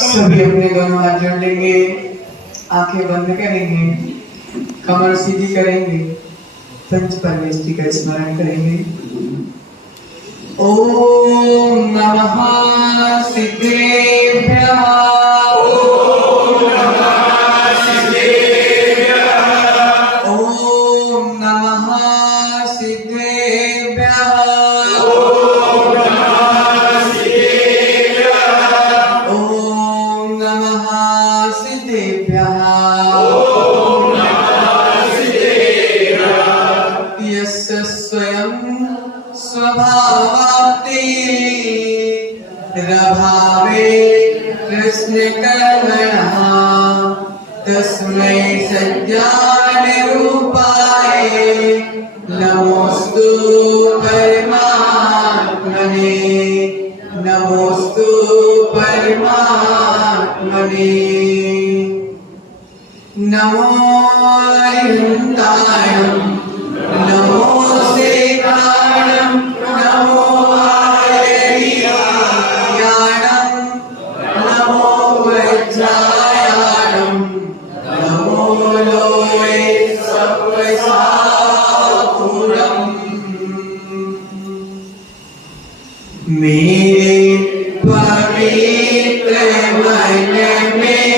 सभी अपने दोनों हाथ जोड़ लेंगे, आंखें बंद करेंगे, कमर सीधी करेंगे, पंच परमेष्टि का स्मरण करेंगे। ओम नमः सिद्धेभ्यः, ओम नमः सिद्धेभ्यः, ओम नमः सिद्धेभ्यः, ओम नमः सिद्धेभ्यः, ओम नमः सिद्धेभ्यः, ओम नमः सिद्धेभ्यः। यस्य स्वयं स्वभावाप्ति रभावे कृष्ण कर्मणः तस्मै सज्ञान रूपाय नमोस्तु परमात्मने, नमोस्तु परमात्मने। नमो अरिहन्तायं, नमो सेवायं, नमो आर्यायाणं, नमो वज्रायाणं, नमो लोये सप्तसाहुरम्। मेरे पवित्र मन में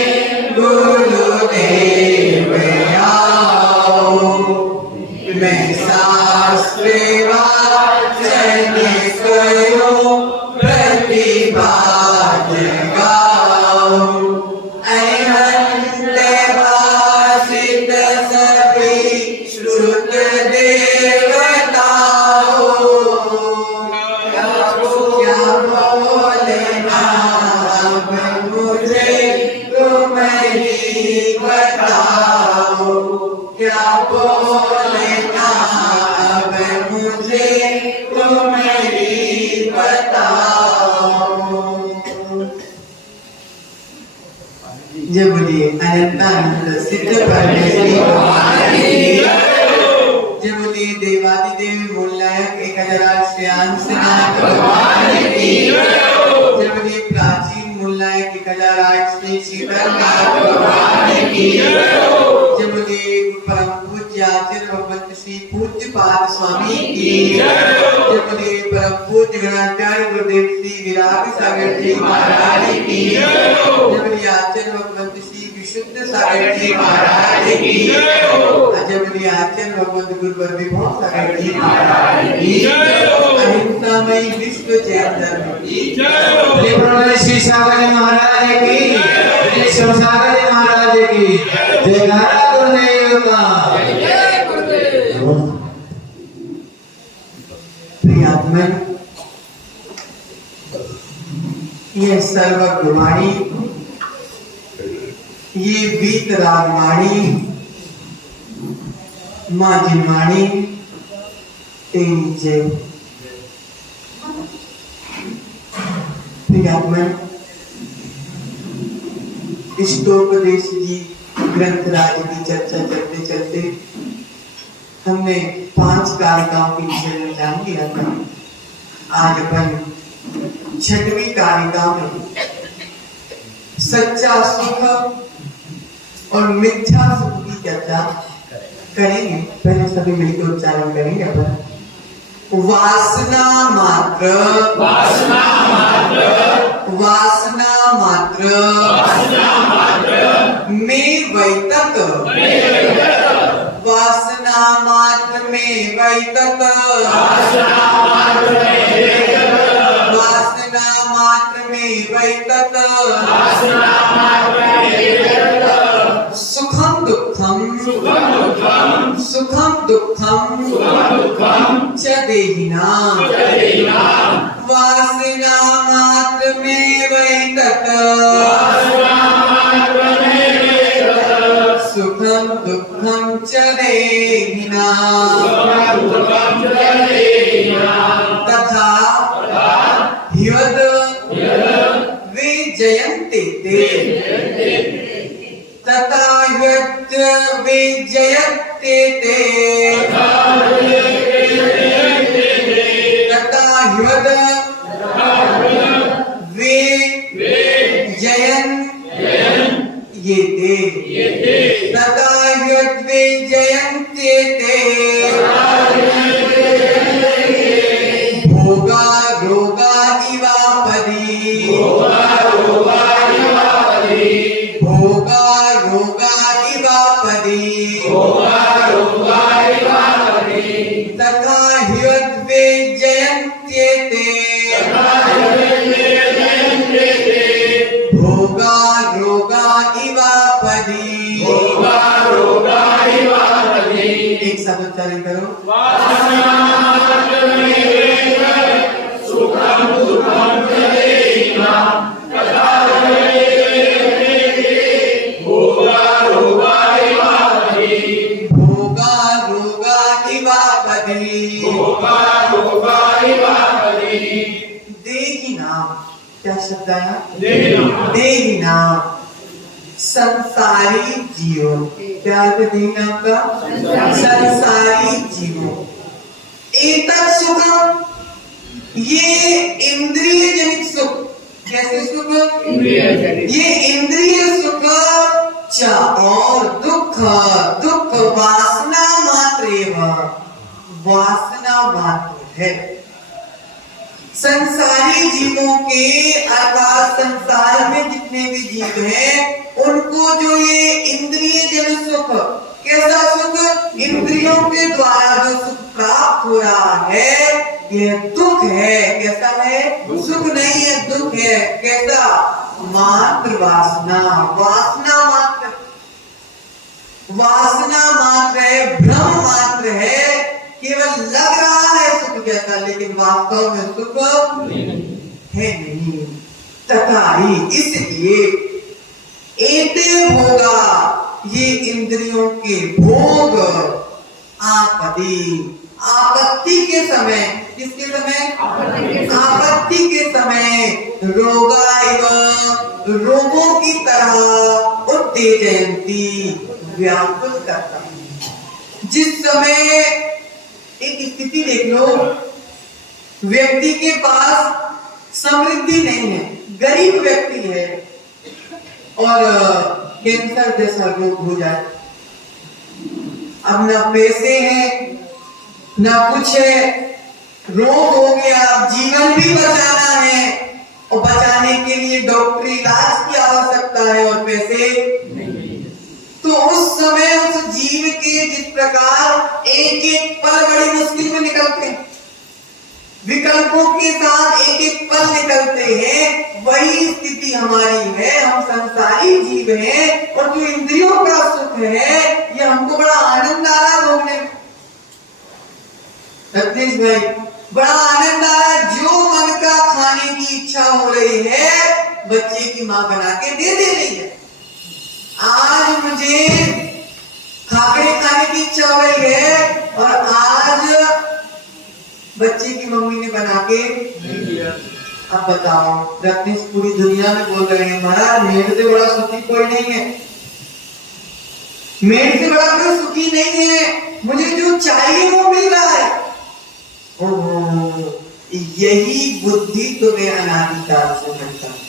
गुरुदेव आओ, मैं शास्त्र वाचन करो प्रतिपाद गाओ। अनंत वासित सभी श्रुत देवताओ, क्या बोलना अब मुझे तुम ही बताओ, क्या बोलना अब मुझे तुम ही बताओ। जय बोलिए अनंतानंद सिद्ध परमेश्वरी भगवान की, जय बोलिए देवादिदेव मूलनायक 1008 श्रेयांश नायक भगवान की, जय बोलिए प्राचीन मूलनायक 1008 श्री शीतलनाथ भगवान की, जय बोलिए परम पूज्य आचार्य भगवंत श्री पूज्य पाद स्वामी की, जय बोलिए परम पूज्य गणाचार्य गुरुदेव श्री विराग सागर जी महाराज की, जय बोलिए आचार्य भगवंत श्री विशुद्ध सागर जी महाराज की, जय बोलिए आचार्य भगवंत गुरुवर विभव सागर जी महाराज की, अहिंसामयी विश्व चैतन्य की, जय श्री सागर महाराज की, जय शिवसागर महाराज की, जय गुरुदेव का। प्रियात्मन, ये सर्वगुरुवाणी, ये वीतरागवाणी, माँ जिनवाणी तेरी जय। प्रियात्मन, इष्टोपदेश जी ग्रंथराज की चर्चा चलते चलते हमने 5 कारिकाओं के विषय में जान लिया था। आज अपन 6वीं कारिका में सच्चा सुख और मिथ्या सुख की चर्चा करेंगे। पहले सभी मिलकर उच्चारण करेंगे अपन। वासना मात्र, वासना मात्र, वासना मात्र, वासना मात्र में वैतक, वासना मात्र में वैतक, वासना मात्र में वैतक, वासना मात्र में वैतक, वासना मात्र में वैतक। सुखम दुखम, सुखम दुखम, सुखम दुखम, सुखम दुखम च देहिनां, च देहिनां। वासना मात्र में वैतक, वासना मात्र में वैतक। सुखम दुखम च देहिनां, सुखम दुखम च देहिनां। तथा ह्यद विजयन्ते ते, तथा ह्यद विजयन्ते ते, तथा ह्यद इवापदी भोगा रोगा इवापदी तथा ह्यद्वे जयन्त्येते भोगा रोगा इवापदी एक साथ उच्चारण करो भोगा रोगा इवापदी देही नाम क्या शब्द आया देही नाम संसारी जीवों क्या अर्थ देही नाम का संसारी जीवों एतत् सुखम ये इंद्रिय जनित सुख कैसे सुख ये इंद्रिय सुख और दुख वासना मात्र है संसारी जीवों के अर्थात संसार में जितने भी जीव हैं उनको जो ये इंद्रिय जन सुख कैसा सुख इंद्रियों के द्वारा जो सुख प्राप्त हो रहा है ये दुख है कैसा है सुख नहीं है दुख है कैसा मात्र वासना मात्र है भ्रम मात्र है केवल लग रहा है सुख जैसा लेकिन वास्तव में सुख है नहीं तथा ही इसलिए एते भोगा ये इंद्रियों के भोग आपत्ति के समय किसके समय आपत्ति के समय रोगों की तरह उत्तेजयंती व्याकुल करता है जिस समय एक स्थिति देख लो व्यक्ति के पास समृद्धि नहीं है गरीब व्यक्ति है और कैंसर जैसा रोग हो जाए अब ना पैसे हैं ना कुछ है रोग हो गया जीवन भी बचाना है और बचाने के लिए डॉक्टरी इलाज की आवश्यकता है और पैसे तो उस समय उस जीव के जिस प्रकार एक एक पल बड़ी मुश्किल में निकलते हैं विकल्पों के साथ एक एक पल निकलते हैं वही स्थिति हमारी है हम संसारी जीव हैं और जो इंद्रियों का सुख है ये हमको बड़ा आनंद आ रहा भोगने में रत्नेश भाई बड़ा आनंद आ रहा जो मन का खाने की इच्छा हो रही है बच्चे की माँ बना के दे रही है आज मुझे खाकरे खाने की इच्छा हो रही है और आज बच्चे की मम्मी ने बना के अब बताओ रत्नेश पूरी दुनिया में बोल रहे हैं महाराज मेरे से बड़ा सुखी कोई नहीं है मेरे से बड़ा कोई सुखी नहीं है मुझे जो चाहिए वो मिल रहा है ओहो यही बुद्धि तुम्हें अनादिकाल से मिलता है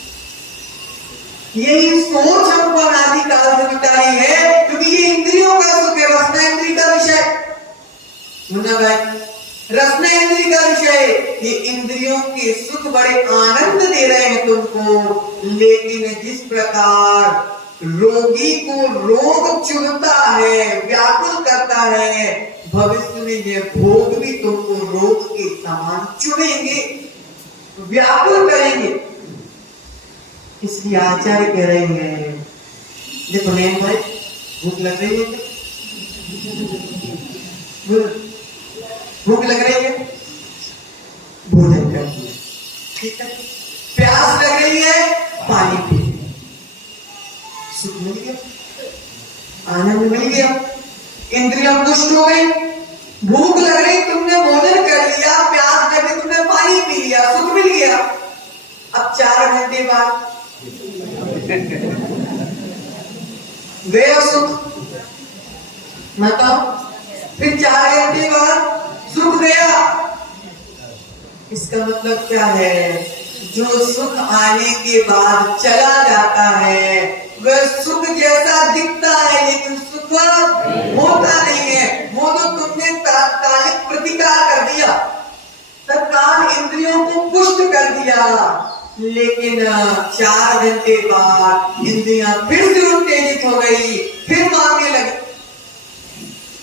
यही सोच हमको अनादिकाल से मिटाई है क्योंकि ये इंद्रियों का सुख है रसना इंद्रिय का विषय मुन्ना भाई रसना इंद्रिय का विषय ये इंद्रियों के सुख बड़े आनंद दे रहे हैं तुमको लेकिन जिस प्रकार रोगी को रोग चुभता है व्याकुल करता है भविष्य में ये भोग भी तुमको रोग के समान चुभेंगे व्याकुल करेंगे इसलिए आचार्य कह रहे हैं देखो नयन भाई भूख लग रही है भूख लग रही है भोजन कर ठीक है प्यास लग रही है पानी पी सुख मिल गया आनंद मिल गया इंद्रियां पुष्ट हो गई भूख लग रही तुमने भोजन कर लिया प्यास लग रही तुमने पानी पी लिया सुख मिल गया अब 4 घंटे बाद गया सुख मतलब फिर 4 घंटे बाद सुख गया इसका मतलब क्या है जो सुख आने के बाद चला जाता है वह सुख जैसा दिखता है लेकिन सुख होता नहीं है वो तो तुमने तात्कालिक प्रतिकार कर दिया तत्काल इंद्रियों को पुष्ट कर दिया लेकिन 4 घंटे बाद इंद्रियां फिर से उत्तेजित हो गई, फिर मांगने लगी।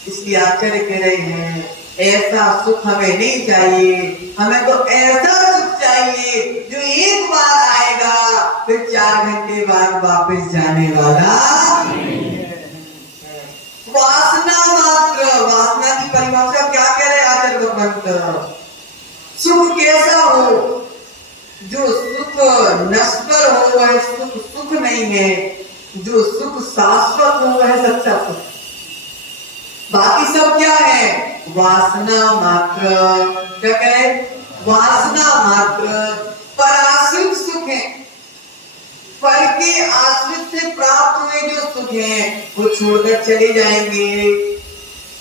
इसलिए आचार्य कह रहे हैं ऐसा सुख हमें नहीं चाहिए, हमें तो ऐसा सुख चाहिए जो एक बार आएगा फिर 4 घंटे बाद वापस जाने वाला। वासना मात्र, वासना की परिभाषा क्या कह रहे आचार्य भगवंत? सुख कैसा हो? जो सुख नश्वर हो वह सुख सुख नहीं है, जो सुख शाश्वत हो वह सच्चा सुख। बाकी सब क्या है? वासना मात्र। क्या कहे? वासना मात्र, पराश्रित सुख है। फल के आश्रित से प्राप्त हुए जो सुख है वो छोड़कर चले जाएंगे।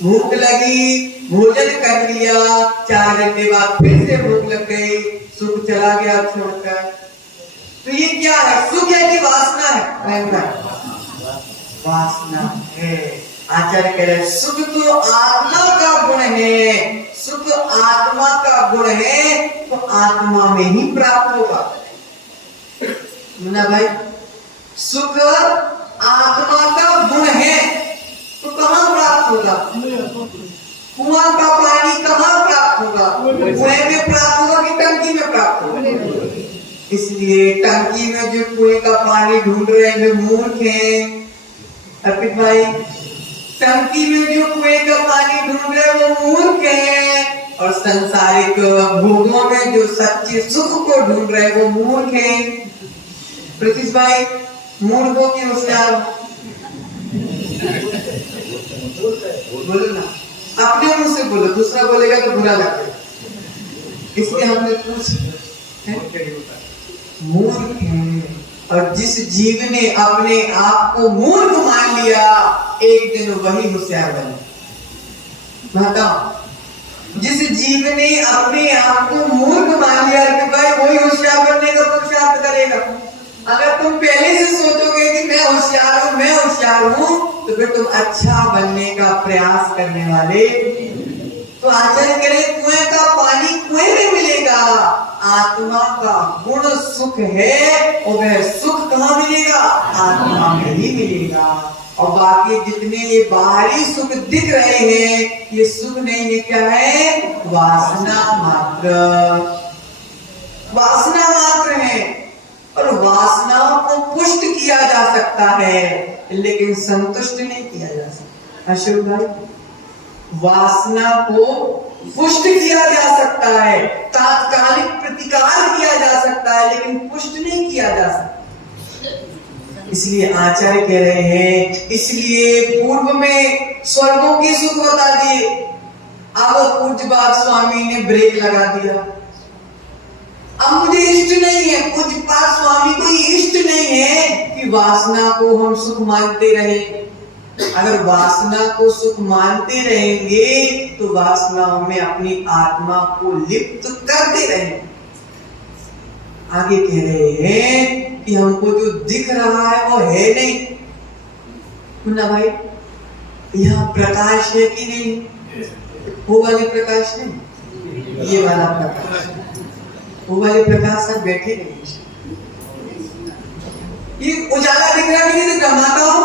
भूख लगी, भोजन कर लिया, 4 घंटे बाद फिर से भूख लग गई, सुख चला गया छोड़कर। तो ये क्या है? सुख है कि वासना है? वासना है। आचार्य कह रहे सुख तो आत्मा का गुण है, सुख आत्मा का गुण है तो आत्मा में ही प्राप्त होगा। मुन्ना भाई, सुख आत्मा का गुण है तो कहाँ प्राप्त होगा? कुआं का पानी कहाँ प्राप्त होगा? कुएं में प्राप्त होगा कि टंकी में प्राप्त होगा? इसलिए टंकी में जो कुएं का पानी ढूंढ रहे हैं वे मूर्ख हैं। अर्पित भाई, टंकी में जो कुएं का पानी ढूंढ रहे हैं वो मूर्ख हैं, और संसारिक भोगों में जो सच्चे सुख को ढूंढ रहे हैं वो मूर्ख हैं। प्रतीश भाई, मूर्खों की होशियार बोलो ना, अपने मुंह से बोलो, दूसरा बोलेगा तो बुरा लगेगा। इसलिए हमने पूछा मूर्ख है। और जिस जीव ने अपने आप को मूर्ख मान लिया एक दिन वही होशियार बने। बताओ, जिस जीव ने अपने आप को मूर्ख मान लिया कि भाई वही होशियार बनने का पुरुषार्थ करेगा। अगर तुम पहले से सोचोगे कि मैं होशियार हूं, मैं होशियार हूं, तो फिर तुम अच्छा बनने का प्रयास करने वाले। तो आचार्य कह रहे कुएं का पानी कुएं में मिलेगा, आत्मा का गुण सुख है और वह सुख कहाँ मिलेगा? आत्मा में ही मिलेगा। और बाकी जितने ये बाहरी सुख दिख रहे हैं ये सुख नहीं है। क्या है? वासना मात्र, वासना मात्र है। और वासनाओं को पुष्ट किया जा सकता है लेकिन संतुष्ट नहीं किया जा सकता। अशोक भाई, वासना को पुष्ट किया जा सकता है, तात्कालिक प्रतिकार किया जा सकता है लेकिन पुष्ट नहीं किया जा सकता। इसलिए आचार्य कह रहे हैं, इसलिए पूर्व में स्वर्गों के सुख बता दिए, अब पूज्यपाद स्वामी ने ब्रेक लगा दिया। अब मुझे इष्ट नहीं है, पूज्यपाद स्वामी को इष्ट नहीं है कि वासना को हम सुख मानते रहे। अगर वासना को सुख मानते रहेंगे तो वासनाओं में अपनी आत्मा को लिप्त करते रहेंगे। आगे कह रहे हैं कि हमको जो दिख रहा है वो है नहीं। मुन्ना भाई, यह प्रकाश है कि नहीं? वो वाले प्रकाश नहीं, ये वाला प्रकाश। वो वाले प्रकाश साथ बैठे नहीं। ये उजाला दिख रहा है कि नहीं दिख रहा? माता हो,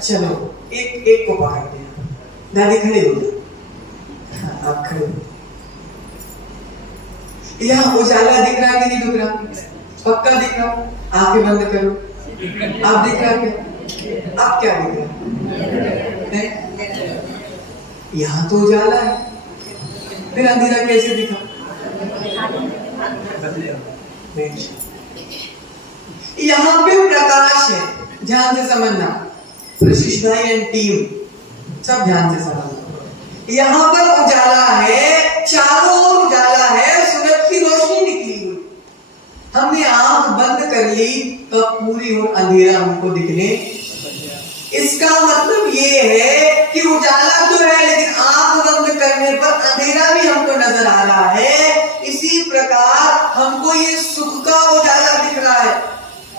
चलो एक को पकड़ दिया। दादी खड़े हो जाओ, आप खड़े हो। यहाँ उजाला दिख रहा है कि नहीं दिख रहा? पक्का दिख रहा? आंखें बंद करो। आप दिख रहा क्या? आप क्या दिख रहा? यहाँ तो उजाला है, फिर अंधेरा कैसे दिखा? यहाँ पे प्रकाश है, ध्यान से समझना। प्रशिश भाई एंड टीम सब ध्यान से समझना। यहाँ पर उजाला है, चारों ओर उजाला है, सूरज की रोशनी निकली हुई। हमने आंख बंद कर ली तो पूरी ओर अंधेरा हमको दिखने। इसका मतलब ये है कि उजाला तो है लेकिन आंख बंद करने पर अंधेरा भी हमको नजर आ रहा है। इसी प्रकार हमको ये सुख का उजाला दिख रहा है।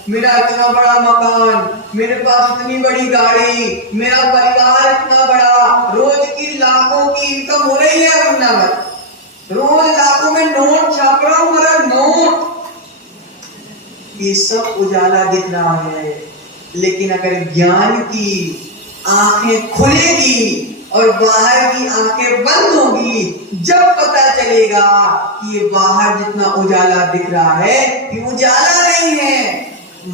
मेरा इतना बड़ा मकान, मेरे पास इतनी बड़ी गाड़ी, मेरा परिवार इतना बड़ा, रोज की लाखों की इनकम हो रही है। रोज लाखों में नोट छाप रहा हूं, मेरा नोट ये सब उजाला दिख रहा है, लेकिन अगर ज्ञान की आंखें खुलेगी और बाहर की आंखें बंद होगी, जब पता चलेगा कि ये बाहर जितना उजाला दिख रहा है ये उजाला नहीं है,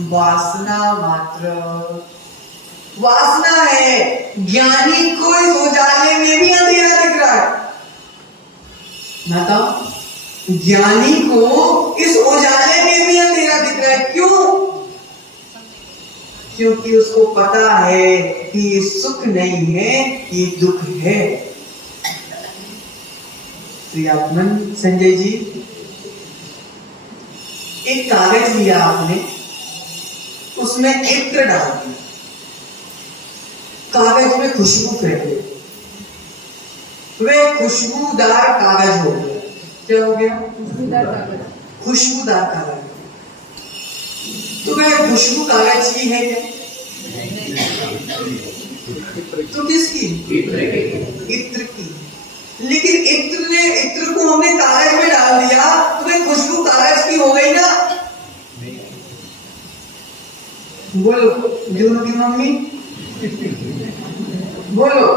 वासना मात्र वासना है। ज्ञानी को इस उजाले में भी अंधेरा दिख रहा है। बताओ, ज्ञानी को इस उजाले में भी अंधेरा दिख रहा है। क्यों? क्योंकि उसको पता है कि ये सुख नहीं है, ये दुख है। प्रियात्मन संजय जी, एक कागज लिया आपने, उसमें इत्र डाल दिया, कागज में खुशबू फैली, वह खुशबूदार कागज हो गया। क्या हो गया? खुशबूदार कागज। तो वह खुशबू कागज की है क्या? तो किसकी? इत्र की। लेकिन इत्र को हमने कागज में डाल दिया, तो वह खुशबू कागज की हो गई ना? बोलो जूनू की मम्मी, बोलो।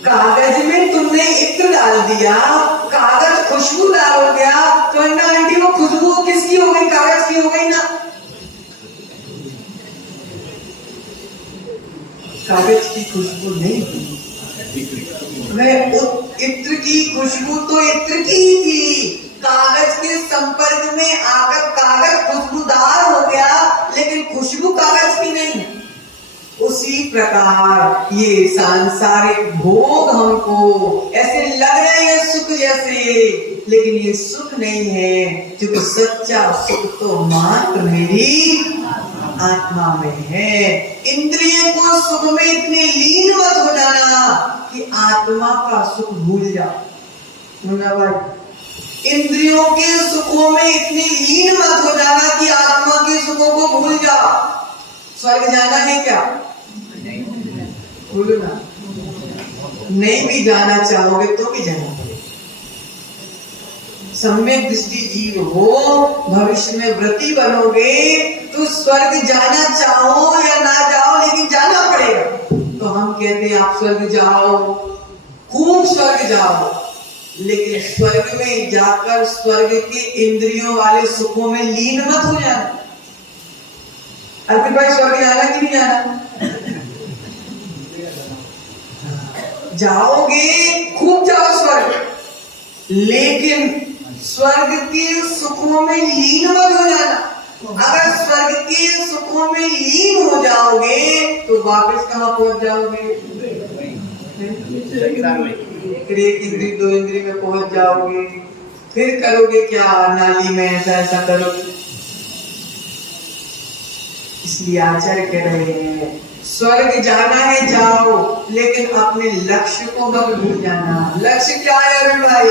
कागज में तुमने इत्र डाल दिया, कागज खुशबूदार हो गया, तो अन्ना आंटी वो खुशबू किसकी हो गई? कागज की हो गई ना? कागज की खुशबू नहीं थी, वह इत्र की खुशबू तो इत्र की ही थी। कागज के संपर्क में आकर कागज खुशबूदार हो गया, लेकिन खुशबू कागज की नहीं। उसी प्रकार ये सांसारिक भोग हमको ऐसे लग रहे हैं सुख जैसे, लेकिन ये सुख नहीं है, क्योंकि सच्चा सुख तो मात्र मेरी आत्मा में है। इंद्रियों को सुख में इतने लीन मत हो जाना कि आत्मा का सुख भूल जाओ। मुन्ना भाई, इंद्रियों के सुखों में इतनी लीन मत हो जाना कि आत्मा के सुखों को भूल जाओ। स्वर्ग जाना है क्या? बोलो ना। नहीं भी जाना चाहोगे तो भी जाना पड़ेगा। सम्यक दृष्टि जीव हो, भविष्य में व्रती बनोगे, तो स्वर्ग जाना चाहो या ना जाओ, लेकिन जाना पड़ेगा। तो हम कहते हैं आप स्वर्ग जाओ, खूब स्वर्ग जाओ, लेकिन स्वर्ग में जाकर स्वर्ग के इंद्रियों वाले सुखों में लीन मत हो जाना। अर्पित भाई, स्वर्ग जाना कि नहीं जाना? जाओगे, खूब जाओ स्वर्ग, लेकिन स्वर्ग के सुखों में लीन मत हो जाना। अगर स्वर्ग के सुखों में लीन हो जाओगे तो वापस कहाँ पहुंच जाओगे? फिर एक इंद्री दो इंद्री में पहुंच जाओगे, फिर करोगे क्या? नाली में ऐसा करोगे। इसलिए आचार्य कह रहे हैं स्वर्ग जाना है जाओ, लेकिन अपने लक्ष्य को मत भूल जाना। लक्ष्य क्या है अरुण भाई?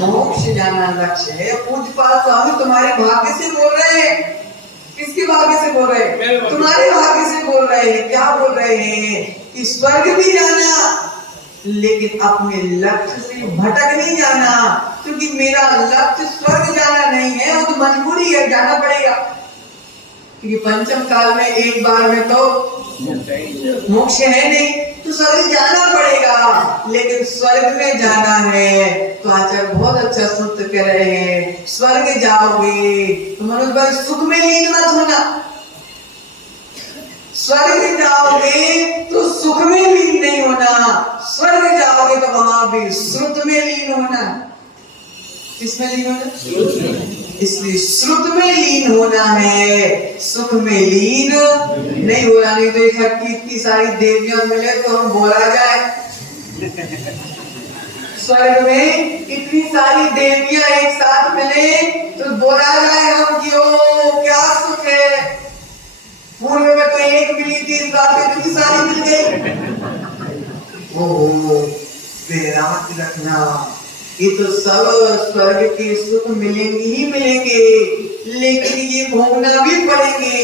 मोक्ष जाना लक्ष्य है। पूज्यपाल स्वामी तुम्हारे भाग्य से बोल रहे हैं। किसके भाग्य से बोल रहे हैं? तुम्हारे भाग्य से बोल रहे हैं। क्या बोल रहे हैं? कि स्वर्ग भी जाना, लेकिन अपने लक्ष्य से भटक नहीं जाना, क्योंकि मेरा लक्ष्य स्वर्ग जाना नहीं है, वो तो मजबूरी है, जाना पड़ेगा। क्योंकि पंचम काल में एक बार में तो मोक्ष है नहीं, तो स्वर्ग जाना पड़ेगा। लेकिन स्वर्ग में जाना है तो आचार्य बहुत अच्छा सूत्र कह रहे हैं, स्वर्ग जाओगे तो मनोज भाई सुख में लीन मत होना। स्वर्ग जाओगे तो सुख में लीन नहीं होना, स्वर्ग जाओगे तो वहां भी श्रुत में लीन होना। किसमें लीन होना? इसलिए श्रुत में लीन होना है, सुख में लीन नहीं होना। नहीं तो इतनी सारी देवियां मिले तो हम बोला जाए। स्वर्ग में इतनी सारी देवियां एक साथ मिले तो बोला जाए हम कि ओ क्या सुख है। पूर्व में तो एक मिली थी, इस बार में इतनी सारी मिल गई। ओहो, बेरात रखना, ये तो सब स्वर्ग के सुख मिलेंगे ही मिलेंगे, लेकिन ये भोगना भी पड़ेंगे,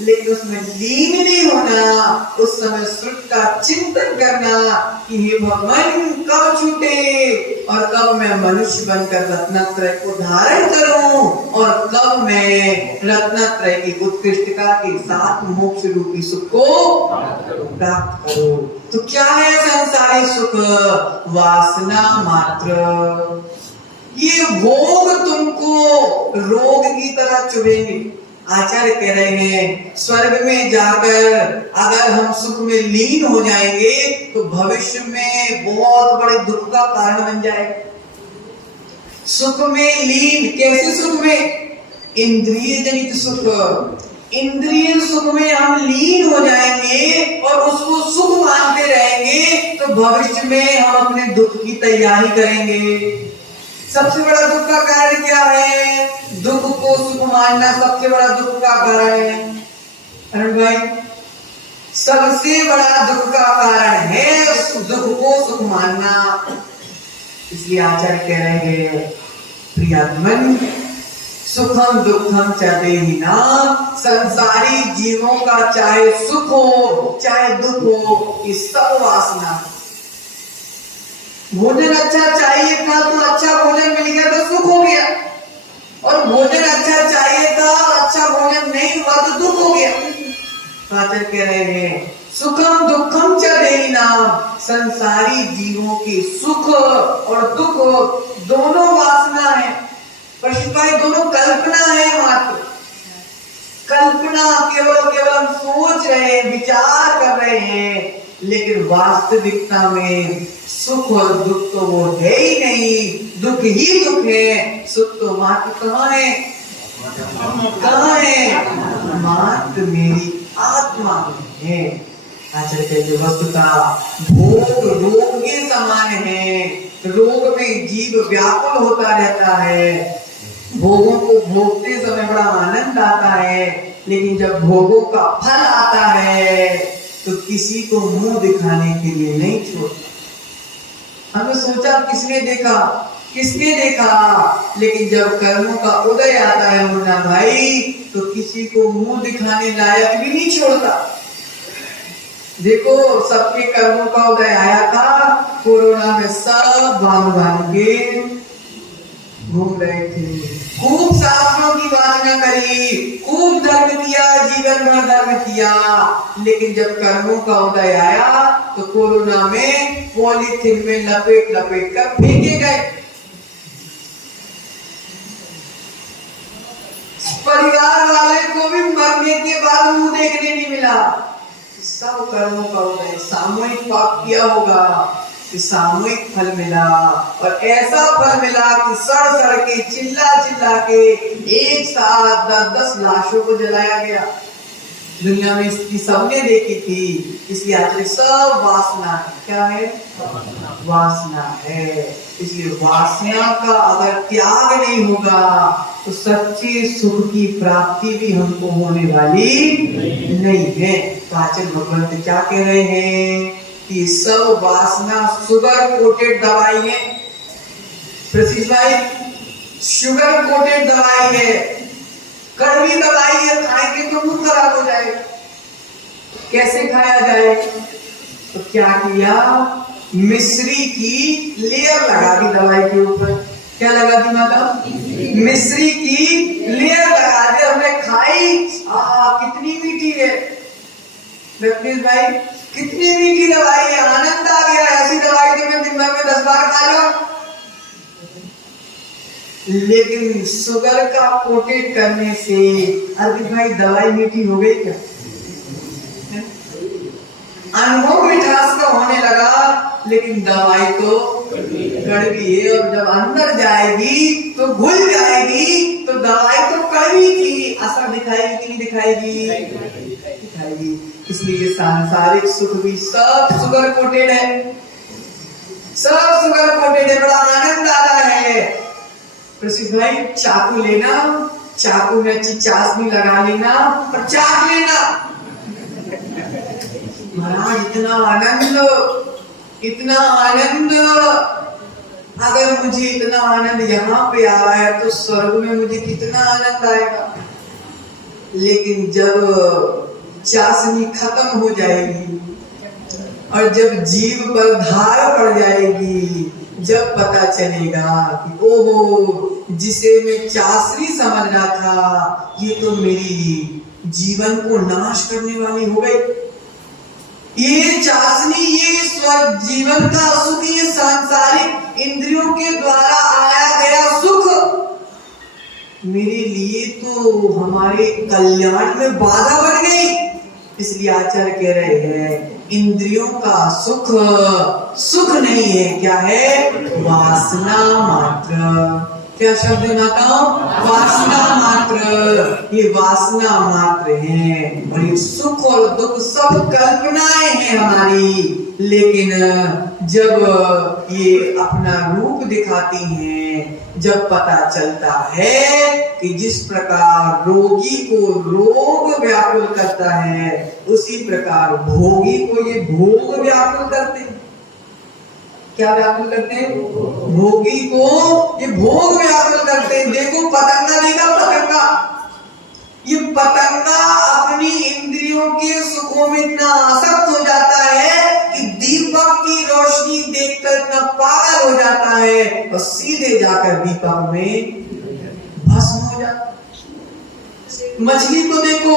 लेकिन उसमें लीन नहीं होना। उस समय सुख का चिंतन करना कि हे भगवान कब छूटे और कब मैं मनुष्य बनकर रत्नत्रय को धारण करूं और कब मैं रत्नत्रय की उत्कृष्टता के साथ मोक्ष रूपी सुख को प्राप्त करूं। तो क्या है संसारी सुख? वासना मात्र। ये भोग तुमको रोग की तरह चुभेंगे। आचार्य कह रहे हैं स्वर्ग में जाकर अगर हम सुख में लीन हो जाएंगे तो भविष्य में बहुत बड़े दुख का कारण बन जाएगा। सुख में लीन कैसे? सुख में इंद्रिय जनित सुख, इंद्रिय सुख में हम लीन हो जाएंगे और उसको सुख मानते रहेंगे तो भविष्य में हम अपने दुख की तैयारी करेंगे। सबसे बड़ा दुख का कारण क्या है? दुख को सुख मानना सबसे बड़ा दुख का कारण है। अरुण भाई, सबसे बड़ा दुख का कारण है दुख को सुख मानना। इसलिए आचार्य कह रहे हैं प्रियात्मन सुखम दुखम च देहिना, संसारी जीवों का चाहे सुख हो चाहे दुख हो, ये सब वासना। भोजन अच्छा चाहिए था तो अच्छा भोजन मिल गया तो सुख हो गया, और भोजन अच्छा चाहिए था अच्छा भोजन नहीं हुआ तो दुख हो गया। आचार्य कह रहे हैं सुखम दुखम च देहिना, संसारी जीवों के सुख और दुख दोनों वासना है। प्रसिद्ध भाई, दोनों कल्पना है मात्र। कल्पना केवल हम सोच रहे हैं, विचार कर रहे हैं, लेकिन वास्तविकता में सुख और दुख तो वो है ही नहीं। दुख ही दुख है, सुख तो मात्र कहाँ है? कहाँ है? मात्र मेरी आत्मा में है। आचार्य कहते वस्तुता भोग रोग के समान है। रोग में जीव व्याकुल होता रहता है। भोगों को भोगते समय बड़ा आनंद आता है, लेकिन जब भोगों का फल आता है तो किसी को मुंह दिखाने के लिए नहीं छोड़ता। हमने सोचा किसने देखा, लेकिन जब कर्मों का उदय आता है मुन्ना भाई तो किसी को मुंह दिखाने लायक भी नहीं छोड़ता। देखो सबके कर्मों का उदय आया था, कोरोना में सब भानु के घूम रहे थे, खूब शास्त्रों की वाचना करी, खूब धर्म किया, जीवन भर धर्म किया, लेकिन जब कर्मों का उदय आया तो कोरोना में पॉलीथिन में लपेट कर फेंके गए। परिवार वाले को भी मरने के बाद मुंह देखने नहीं मिला। सब कर्मों का उदय सामूहिक पाप किया होगा, सामूहिक फल मिला, और ऐसा फल मिला कि सड़ के चिल्ला के एक साथ 10-10 लाशों को जलाया गया। दुनिया में इसकी सबने देखी थी। इसलिए आखिर सब वासना है। क्या है? वासना है। इसलिए वासना का अगर त्याग नहीं होगा तो सच्चे सुख की प्राप्ति भी हमको होने वाली नहीं है। तो आचार्य भगवंत क्या कह रहे हैं कि सब वासना शुगर कोटेड दवाई है। प्रसिद्ध भाई, शुगर कोटेड दवाई है, कड़वी दवाई है, खाएंगे तो मुंह खराब हो जाएगा। कैसे खाया जाए? तो क्या किया? मिश्री की लेयर लगा दी दवाई के ऊपर। क्या लगा दी माता? मिश्री की लेयर लगा दी, हमने खाई। कितनी मीठी है रत्नेश भाई, कितनी मीठी दवाई है, आनंद आ गया। ऐसी दवाई तो मैं दिन भर में 10 बार खा लूं। लेकिन शुगर का कोटेड करने से अरे भाई दवाई मीठी हो गई क्या? अनुभव मिठास का होने लगा, लेकिन दवाई तो कड़वी है, और जब अंदर जाएगी तो घुल जाएगी। तो दवाई तो कड़वी थी, असर दिखाएगी कि नहीं दिखाएगी? इसलिए सांसारिक सुख भी सब शुगर कोटेड है, सब शुगर कोटेड है। बड़ा आनंद आ रहा है। प्रसिद्ध भाई, चाकू लेना, चाकू में अच्छी चाशनी लगा लेना और चाक लेना। महाराज इतना आनंद अगर मुझे इतना आनंद यहाँ पे आ रहा है तो स्वर्ग में मुझे कितना आनंद आएगा। लेकिन जब चाशनी खत्म हो जाएगी और जब जीव पर धार पड़ जाएगी, जब पता चलेगा कि ओहो, जिसे मैं चाशनी समझ रहा था ये तो मेरी जीवन को नाश करने वाली हो गई। ये चाशनी, ये स्वर्ग जीवन का सुख, ये सांसारिक इंद्रियों के द्वारा आया गया सुख मेरे लिए तो हमारे कल्याण में बाधा बन गई। इसलिए आचार्य कह रहे हैं इंद्रियों का सुख सुख नहीं है, क्या है? वासना मात्र। क्या शब्द माताओं? वासना मात्र। ये वासना मात्र है और ये सुख और दुख सब कल्पनाएं हैं हमारी। लेकिन जब ये अपना रूप दिखाती हैं, जब पता चलता है कि जिस प्रकार रोगी को रोग व्याकुल करता है उसी प्रकार भोगी को ये भोग व्याकुल करते हैं। क्या व्याकुल करते हैं? भोगी को ये भोग व्याकुल करते हैं। देखो पतंगा, देखा पतंगा, ये पतंगा अपनी इंद्रियों के सुखों में इतना आसक्त हो जाता है कि दीपक की रोशनी देखकर इतना पागल हो जाता है और सीधे जाकर दीपक में भस्म हो जाता है। मछली को देखो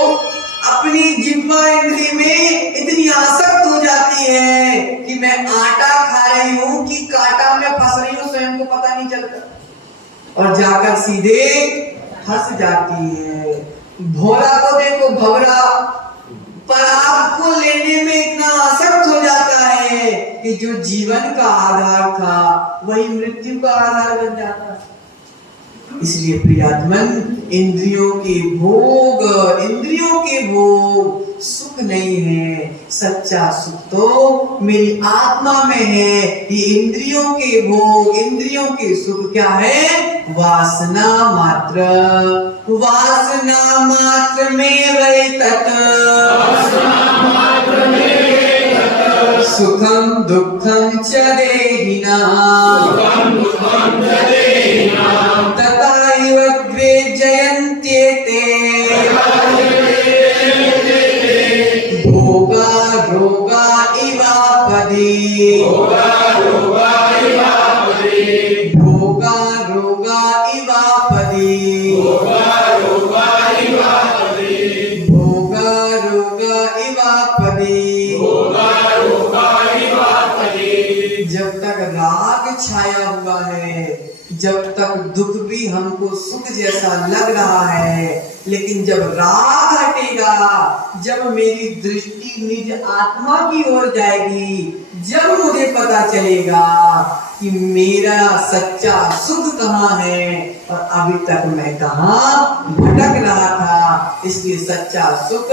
अपनी जिह्वा इंद्री में इतनी आसक्त हो जाती है कि मैं आटा खा रही हूँ कि कांटा में फंस रही हूँ, स्वयं को पता नहीं चलता और जाकर सीधे फंस जाती है। भोला को देखो, भवरा पराग को लेने में इतना आसक्त हो जाता है कि जो जीवन का आधार था वही मृत्यु का आधार बन जाता है। इसलिए प्रियात्मन, इंद्रियों के भोग सुख नहीं है। सच्चा सुख तो मेरी आत्मा में है। ये इंद्रियों के भोग, इंद्रियों के सुख क्या है? वासना मात्र। वासना मात्र में वही तत् सुखम दुखम च देहिना तथैव द्वे जयन्त्येते भोगा रोगा इवापदि। भोगा रोगा इवापदि। जब तक राग छाया हुआ है, जब तक दुख भी हमको सुख जैसा लग रहा है, लेकिन जब राग हटेगा, जब मेरी दृष्टि निज आत्मा की ओर जाएगी, जब मुझे पता चलेगा कि मेरा सच्चा सुख कहाँ है और अभी तक मैं कहाँ भटक रहा था। इसलिए सच्चा सुख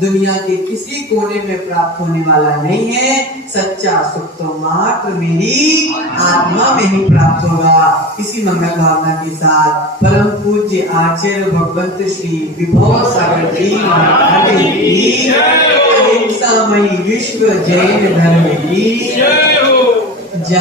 दुनिया के किसी कोने में प्राप्त होने वाला नहीं है। सच्चा सुख तो मात्र मेरी आत्मा में ही प्राप्त होगा। इसी मंगल भावना के साथ परम पूज्य आचार्य भगवंत श्री विभव सागर जी महाराज की अहिंसामयी विश्व जैन धर्म की जय।